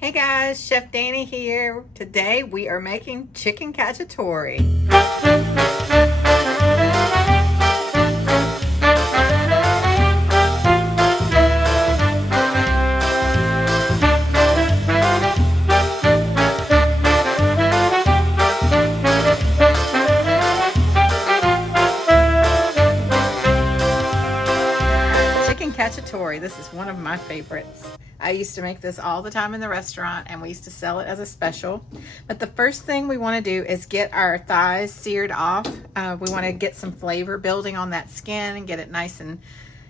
Hey guys, Chef Danny here. Today we are making chicken cacciatore. Chicken cacciatore, this is one of my favorites. I used to make this all the time in the restaurant and we used to sell it as a special. But the first thing we want to do is get our thighs seared off. We want to get some flavor building on that skin and get it nice and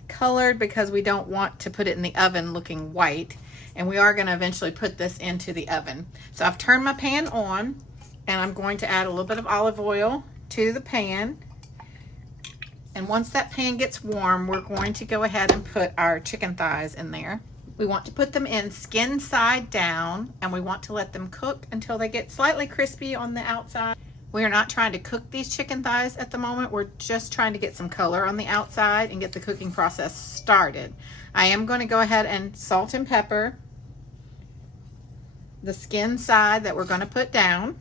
colored because we don't want to put it in the oven looking white. And we are going to eventually put this into the oven. So I've turned my pan on and I'm going to add a little bit of olive oil to the pan. And once that pan gets warm, we're going to go ahead and put our chicken thighs in there. We want to put them in skin side down, and we want to let them cook until they get slightly crispy on the outside. We are not trying to cook these chicken thighs at the moment. We're just trying to get some color on the outside and get the cooking process started. I am going to go ahead and salt and pepper the skin side that we're going to put down.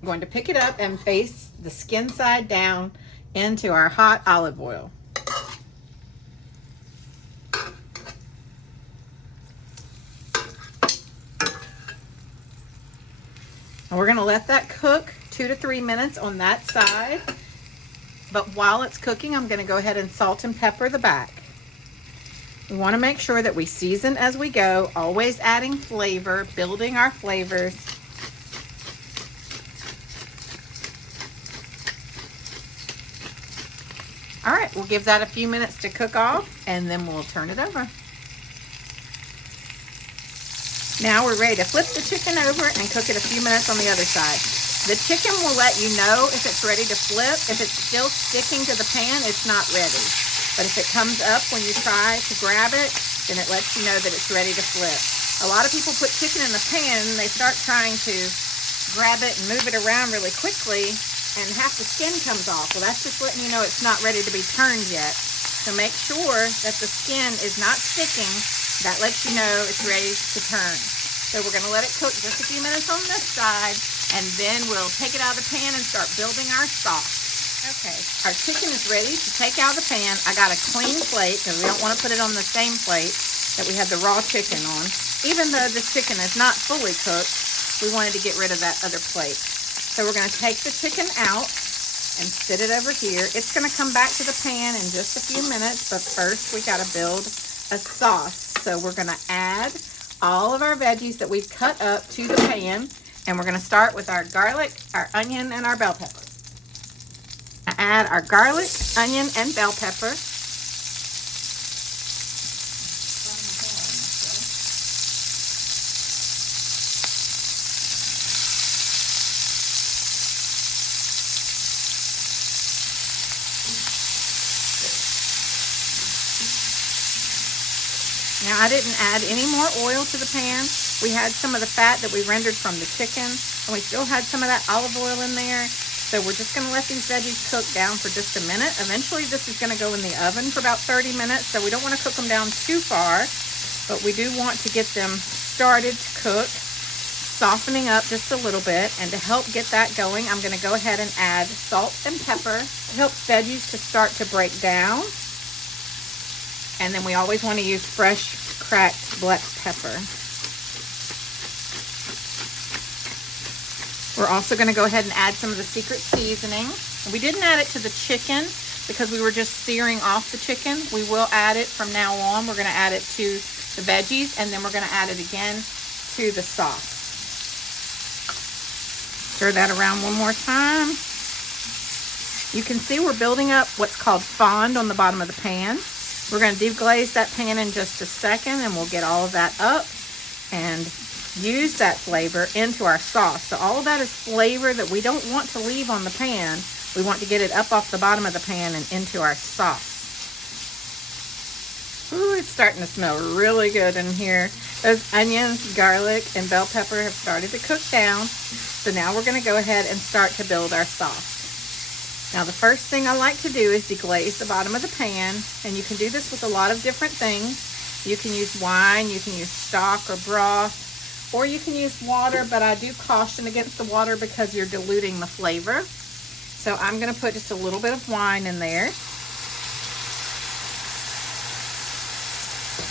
I'm going to pick it up and face the skin side down into our hot olive oil. And we're going to let that cook 2 to 3 minutes on that side. But while it's cooking, I'm going to go ahead and salt and pepper the back. We want to make sure that we season as we go, always adding flavor, building our flavors. All right, we'll give that a few minutes to cook off and then we'll turn it over. Now we're ready to flip the chicken over and cook it a few minutes on the other side. The chicken will let you know if it's ready to flip. If it's still sticking to the pan, it's not ready. But if it comes up when you try to grab it, then it lets you know that it's ready to flip. A lot of people put chicken in the pan and they start trying to grab it and move it around really quickly, and half the skin comes off. Well, that's just letting you know it's not ready to be turned yet. So make sure that the skin is not sticking. That lets you know it's ready to turn. So we're going to let it cook just a few minutes on this side, and then we'll take it out of the pan and start building our sauce. Okay, our chicken is ready to take out of the pan. I got a clean plate because we don't want to put it on the same plate that we had the raw chicken on. Even though the chicken is not fully cooked, we wanted to get rid of that other plate. So we're going to take the chicken out and sit it over here. It's going to come back to the pan in just a few minutes, but first we got to build a sauce. So we're going to add all of our veggies that we've cut up to the pan, and we're going to start with our garlic, our onion, and our bell pepper. Add our garlic, onion, and bell pepper. Now I didn't add any more oil to the pan. We had some of the fat that we rendered from the chicken, and we still had some of that olive oil in there. So we're just going to let these veggies cook down for just a minute. Eventually this is going to go in the oven for about 30 minutes, so we don't want to cook them down too far, but we do want to get them started to cook, softening up just a little bit. And to help get that going, I'm going to go ahead and add salt and pepper. It helps veggies to start to break down. And then we always want to use fresh cracked black pepper. We're also going to go ahead and add some of the secret seasoning. We didn't add it to the chicken because we were just searing off the chicken. We will add it from now on. We're going to add it to the veggies, and then we're going to add it again to the sauce. Stir that around one more time. You can see we're building up what's called fond on the bottom of the pan. We're going to deglaze that pan in just a second, and we'll get all of that up and use that flavor into our sauce. So all of that is flavor that we don't want to leave on the pan. We want to get it up off the bottom of the pan and into our sauce. Ooh, it's starting to smell really good in here. Those onions, garlic, and bell pepper have started to cook down. So now we're going to go ahead and start to build our sauce. Now the first thing I like to do is deglaze the bottom of the pan. And you can do this with a lot of different things. You can use wine, you can use stock or broth, or you can use water, but I do caution against the water because you're diluting the flavor. So I'm going to put just a little bit of wine in there.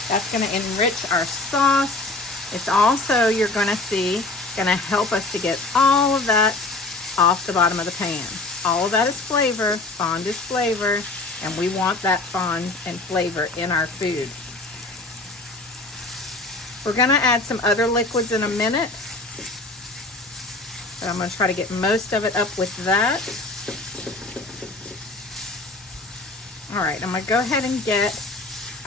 That's going to enrich our sauce. It's also, you're going to see, going to help us to get all of that off the bottom of the pan. All of that is flavor. Fond is flavor, and we want that fond and flavor in our food. We're going to add some other liquids in a minute, but I'm going to try to get most of it up with that. All right, I'm going to go ahead and get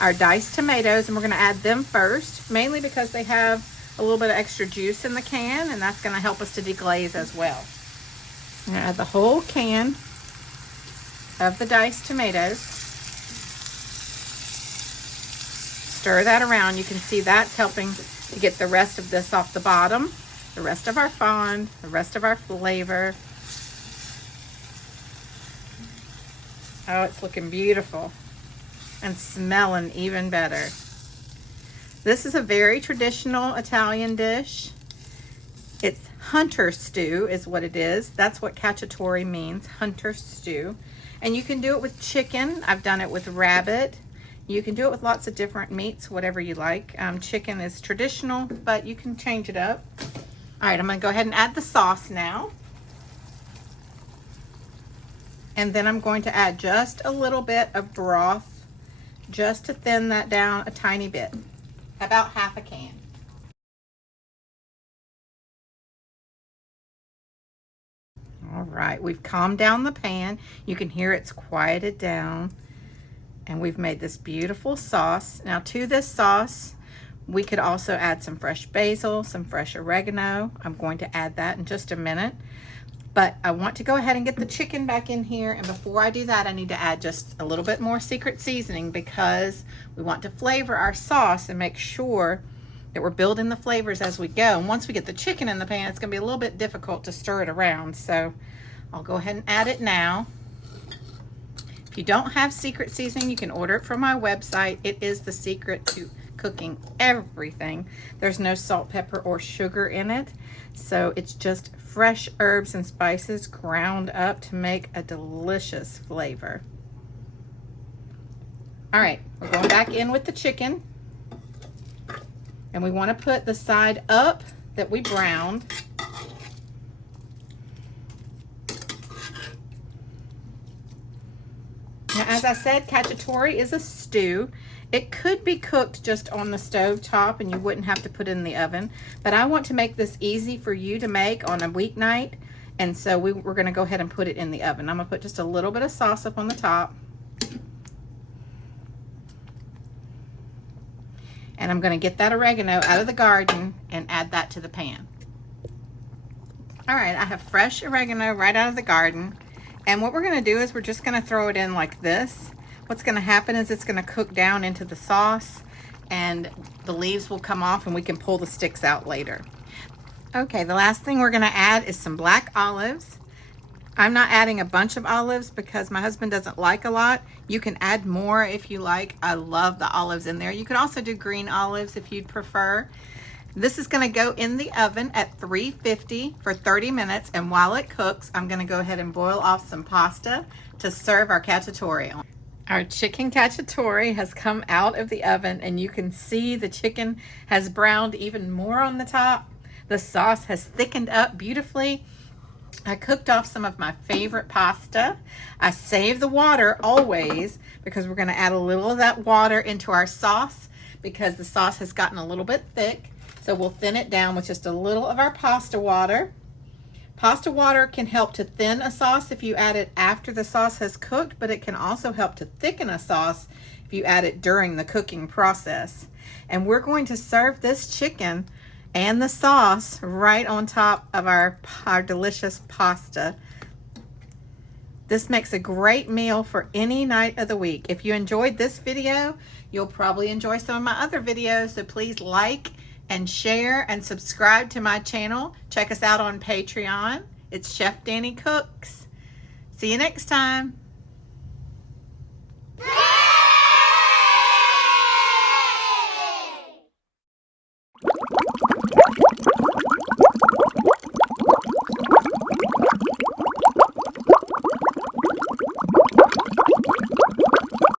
our diced tomatoes, and we're going to add them first, mainly because they have a little bit of extra juice in the can, and that's going to help us to deglaze as well. I'm going to add the whole can of the diced tomatoes. Stir that around. You can see that's helping to get the rest of this off the bottom, the rest of our fond, the rest of our flavor. Oh, it's looking beautiful and smelling even better. This is a very traditional Italian dish. It's hunter stew is what it is. That's what cacciatore means, hunter stew. And you can do it with chicken. I've done it with rabbit. You can do it with lots of different meats, whatever you like. Chicken is traditional, but you can change it up. All right, I'm gonna go ahead and add the sauce now. And then I'm going to add just a little bit of broth, just to thin that down a tiny bit, about half a can. All right, we've calmed down the pan. You can hear it's quieted down, and we've made this beautiful sauce. Now to this sauce, we could also add some fresh basil, some fresh oregano. I'm going to add that in just a minute. But I want to go ahead and get the chicken back in here. And before I do that, I need to add just a little bit more secret seasoning because we want to flavor our sauce and make sure that we're building the flavors as we go. And once we get the chicken in the pan, it's gonna be a little bit difficult to stir it around. So I'll go ahead and add it now. If you don't have secret seasoning, you can order it from my website. It is the secret to cooking everything. There's no salt, pepper, or sugar in it. So it's just fresh herbs and spices ground up to make a delicious flavor. All right, we're going back in with the chicken. And we want to put the side up that we browned. Now, as I said, cacciatore is a stew. It could be cooked just on the stove top and you wouldn't have to put it in the oven. But I want to make this easy for you to make on a weeknight. And so we're going to go ahead and put it in the oven. I'm going to put just a little bit of sauce up on the top. And I'm going to get that oregano out of the garden and add that to the pan. All right, I have fresh oregano right out of the garden. And what we're going to do is we're just going to throw it in like this. What's going to happen is it's going to cook down into the sauce and the leaves will come off and we can pull the sticks out later. Okay, the last thing we're going to add is some black olives. I'm not adding a bunch of olives because my husband doesn't like a lot. You can add more if you like. I love the olives in there. You can also do green olives if you'd prefer. This is going to go in the oven at 350 for 30 minutes. And while it cooks, I'm going to go ahead and boil off some pasta to serve our cacciatore on. Our chicken cacciatore has come out of the oven and you can see the chicken has browned even more on the top. The sauce has thickened up beautifully. I cooked off some of my favorite pasta. I save the water always because we're going to add a little of that water into our sauce because the sauce has gotten a little bit thick. So we'll thin it down with just a little of our pasta water. Pasta water can help to thin a sauce if you add it after the sauce has cooked, but it can also help to thicken a sauce if you add it during the cooking process. And we're going to serve this chicken and the sauce right on top of our delicious pasta. This makes a great meal for any night of the week. If you enjoyed this video, you'll probably enjoy some of my other videos, so please like and share and subscribe to my channel. Check us out on Patreon. It's Chef Danny Cooks. See you next time.